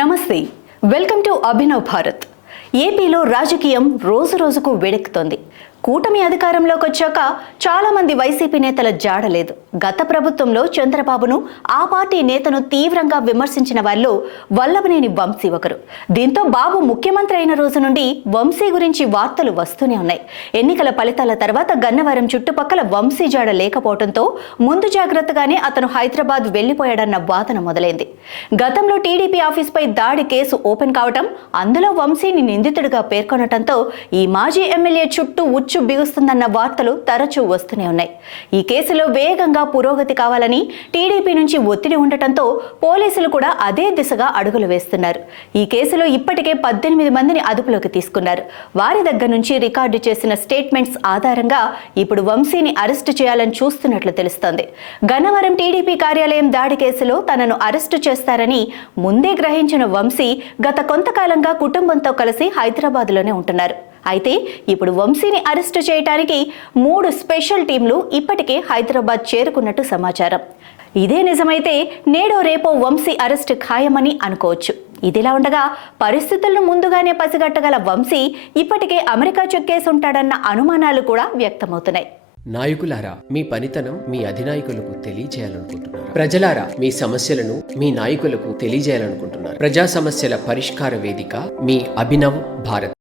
నమస్తే, welcome to Abhinav Bharat. ఏపీలో రాజకీయం రోజు రోజుకు వేడెక్కుతోంది. కూటమి అధికారంలోకి వచ్చాక చాలా మంది వైసీపీ నేతల జాడలేదు. గత ప్రభుత్వంలో చంద్రబాబును, ఆ పార్టీ నేతను తీవ్రంగా విమర్శించిన వారిలో వల్లభనేని వంశీ ఒకరు. దీంతో బాబు ముఖ్యమంత్రి అయిన రోజు నుండి వంశీ గురించి వార్తలు వస్తూనే ఉన్నాయి. ఎన్నికల ఫలితాల తర్వాత గన్నవరం చుట్టుపక్కల వంశీ జాడ లేకపోవడంతో ముందు జాగ్రత్తగానే అతను హైదరాబాద్ వెళ్లిపోయాడన్న వాదన మొదలైంది. గతంలో టీడీపీ ఆఫీస్పై దాడి కేసు ఓపెన్ కావటం, అందులో వంశీని నిందితుడిగా పేర్కొనటంతో ఈ మాజీ ఎమ్మెల్యే చుట్టూ బిగుస్తుందన్న వార్తలు తరచూ వస్తూనే ఉన్నాయి. ఈ కేసులో వేగంగా పురోగతి కావాలని టీడీపీ నుంచి ఒత్తిడి ఉండటంతో పోలీసులు కూడా అదే దిశగా అడుగులు వేస్తున్నారు. ఈ కేసులో ఇప్పటికే 18 మందిని అదుపులోకి తీసుకున్నారు. వారి దగ్గర నుంచి రికార్డు చేసిన స్టేట్మెంట్స్ ఆధారంగా ఇప్పుడు వంశీని అరెస్టు చేయాలని చూస్తున్నట్లు తెలుస్తోంది. గన్నవరం టీడీపీ కార్యాలయం దాడి కేసులో తనను అరెస్టు చేస్తారని ముందే గ్రహించిన వంశీ గత కొంతకాలంగా కుటుంబంతో కలిసి హైదరాబాద్లోనే ఉంటున్నారు. అయితే ఇప్పుడు వంశీని అరెస్టు చేయడానికి 3 స్పెషల్ టీంలు ఇప్పటికే హైదరాబాద్ చేరుకున్నట్టు సమాచారం. ఇదే నిజమైతే నేడో రేపో వంశీ అరెస్టు ఖాయమని అనుకోవచ్చు. ఇదిలా ఉండగా పరిస్థితులను ముందుగానే పసిగట్టగల వంశీ ఇప్పటికే అమెరికా చెక్కేసుంటాడన్న అనుమానాలు కూడా వ్యక్తమవుతున్నాయి. నాయకులారా, మీ పనితనం మీ అధినాయకులకు తెలియజేయాలనుకుంటున్నారు. ప్రజలారా, మీ సమస్యలను మీ నాయకులకు తెలియజేయాలనుకుంటున్నారు. ప్రజా సమస్యల పరిష్కార వేదిక మీ అభినవ్ భారత్.